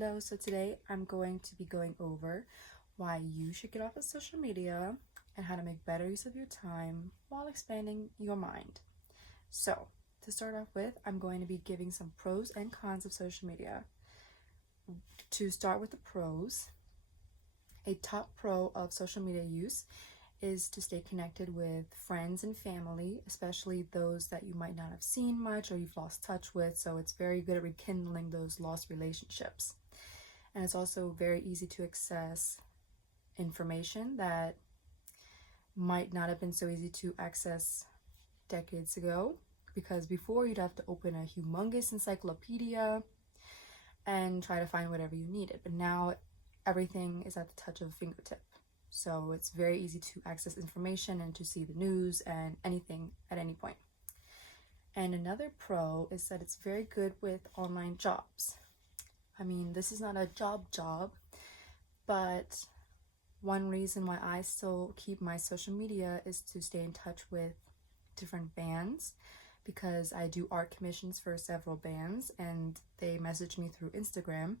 Hello, so today I'm going to be going over why you should get off of social media and how to make better use of your time while expanding your mind. So, to start off with, I'm going to be giving some pros and cons of social media. To start with the pros, a top pro of social media use is to stay connected with friends and family, especially those that you might not have seen much or you've lost touch with. So it's very good at rekindling those lost relationships. And it's also very easy to access information that might not have been so easy to access decades ago, because before you'd have to open a humongous encyclopedia and try to find whatever you needed. But now everything is at the touch of a fingertip. So it's very easy to access information and to see the news and anything at any point. And another pro is that it's very good with online jobs. I mean, this is not a job, but one reason why I still keep my social media is to stay in touch with different bands, because I do art commissions for several bands and they message me through Instagram.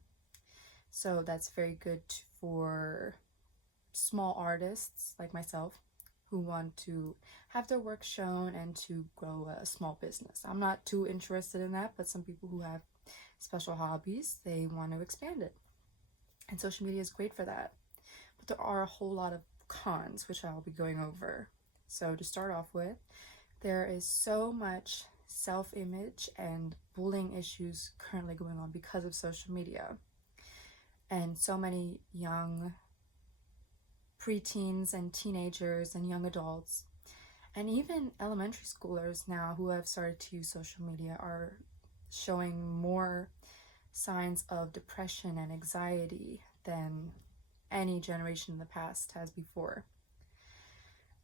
So that's very good for small artists like myself who want to have their work shown and to grow a small business. I'm not too interested in that, but some people who have special hobbies, they want to expand it. And social media is great for that. But there are a whole lot of cons, which I'll be going over. So to start off with, there is so much self-image and bullying issues currently going on because of social media. And so many young preteens and teenagers and young adults and even elementary schoolers now who have started to use social media are showing more signs of depression and anxiety than any generation in the past has before.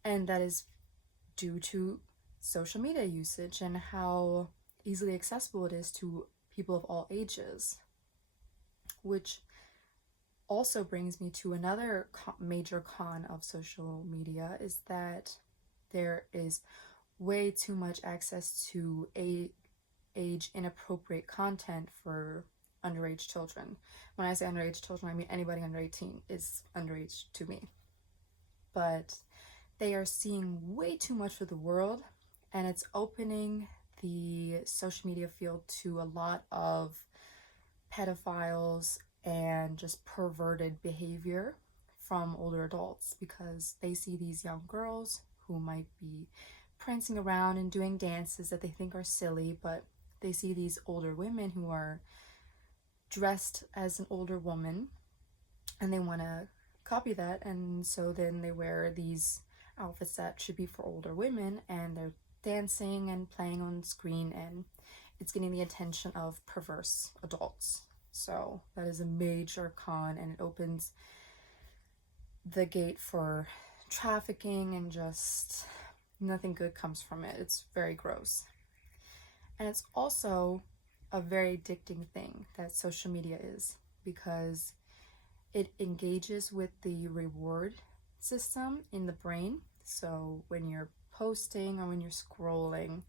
And that is due to social media usage and how easily accessible it is to people of all ages, which also brings me to another major con of social media, is that there is way too much access to age inappropriate content for underage children. When I say underage children, I mean anybody under 18 is underage to me. But they are seeing way too much for the world, and it's opening the social media field to a lot of pedophiles and just perverted behavior from older adults, because they see these young girls who might be prancing around and doing dances that they think are silly, but they see these older women who are dressed as an older woman and they want to copy that, and so then they wear these outfits that should be for older women and they're dancing and playing on screen, and it's getting the attention of perverse adults. So that is a major con, and it opens the gate for trafficking, and just nothing good comes from it. It's very gross. And it's also a very addicting thing that social media is, because it engages with the reward system in the brain. So when you're posting or when you're scrolling,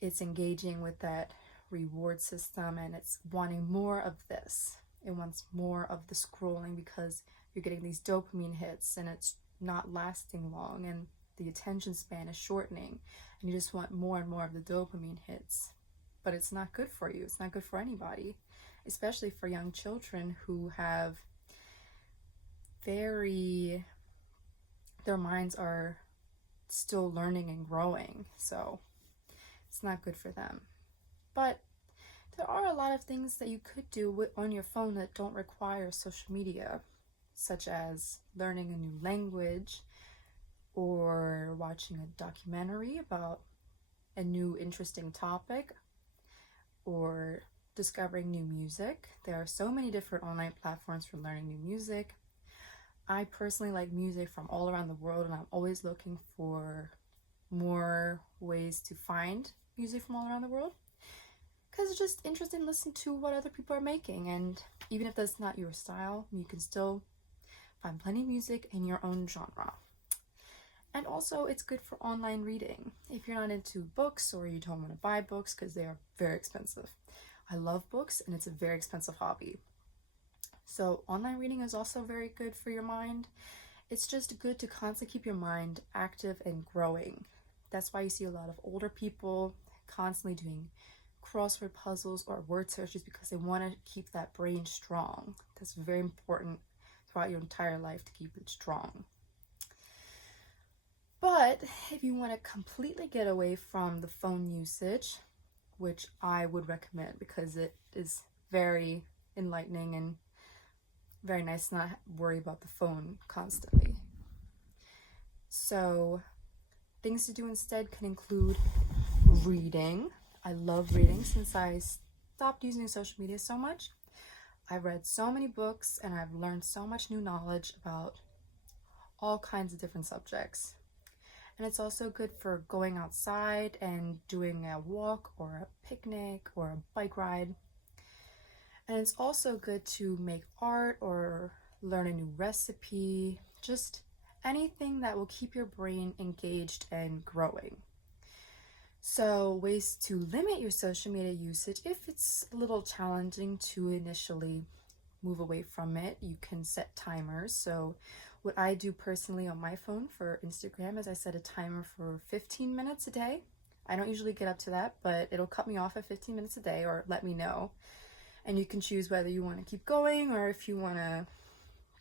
it's engaging with that reward system and it's wanting more of this. It wants more of the scrolling because you're getting these dopamine hits and it's not lasting long, and the attention span is shortening, and you just want more and more of the dopamine hits. But it's not good for you. It's not good for anybody, especially for young children who have their minds are still learning and growing, so it's not good for them. But there are a lot of things that you could do on your phone that don't require social media, such as learning a new language or watching a documentary about a new interesting topic or discovering new music. There are so many different online platforms for learning new music. I personally like music from all around the world, and I'm always looking for more ways to find music from all around the world, because it's just interesting to listen to what other people are making. And even if that's not your style, you can still find plenty of music in your own genre. And also it's good for online reading if you're not into books or you don't want to buy books because they are very expensive. I love books and it's a very expensive hobby. So online reading is also very good for your mind. It's just good to constantly keep your mind active and growing. That's why you see a lot of older people constantly doing crossword puzzles or word searches, because they want to keep that brain strong. That's very important throughout your entire life, to keep it strong. But if you want to completely get away from the phone usage, which I would recommend because it is very enlightening and very nice to not worry about the phone constantly. So things to do instead can include reading. I love reading since I stopped using social media so much. I've read so many books and I've learned so much new knowledge about all kinds of different subjects. And it's also good for going outside and doing a walk or a picnic or a bike ride. And it's also good to make art or learn a new recipe, just anything that will keep your brain engaged and growing. So ways to limit your social media usage, if it's a little challenging to initially move away from it, you can set timers. So what I do personally on my phone for Instagram is I set a timer for 15 minutes a day. I don't usually get up to that, but it'll cut me off at 15 minutes a day or let me know. And you can choose whether you want to keep going or if you want to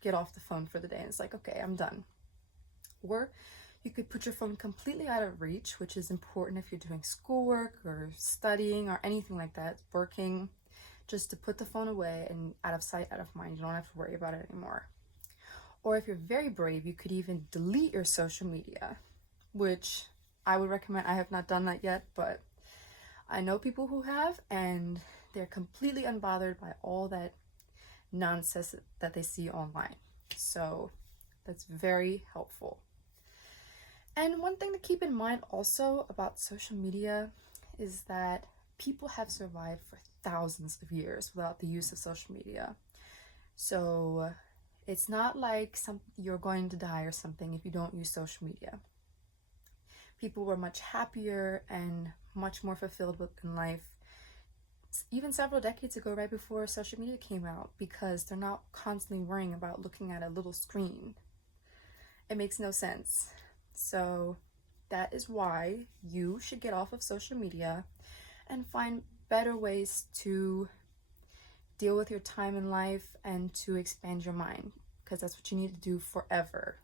get off the phone for the day and it's like, okay, I'm done. Or you could put your phone completely out of reach, which is important if you're doing schoolwork or studying or anything like that, working, just to put the phone away and out of sight, out of mind. You don't have to worry about it anymore. Or if you're very brave, you could even delete your social media, which I would recommend. I have not done that yet, but I know people who have, and they're completely unbothered by all that nonsense that they see online. So that's very helpful. And one thing to keep in mind also about social media is that people have survived for thousands of years without the use of social media. So it's not like you're going to die or something if you don't use social media. People were much happier and much more fulfilled in life even several decades ago, right before social media came out, because they're not constantly worrying about looking at a little screen. It makes no sense. So that is why you should get off of social media and find better ways to deal with your time in life and to expand your mind, because that's what you need to do forever.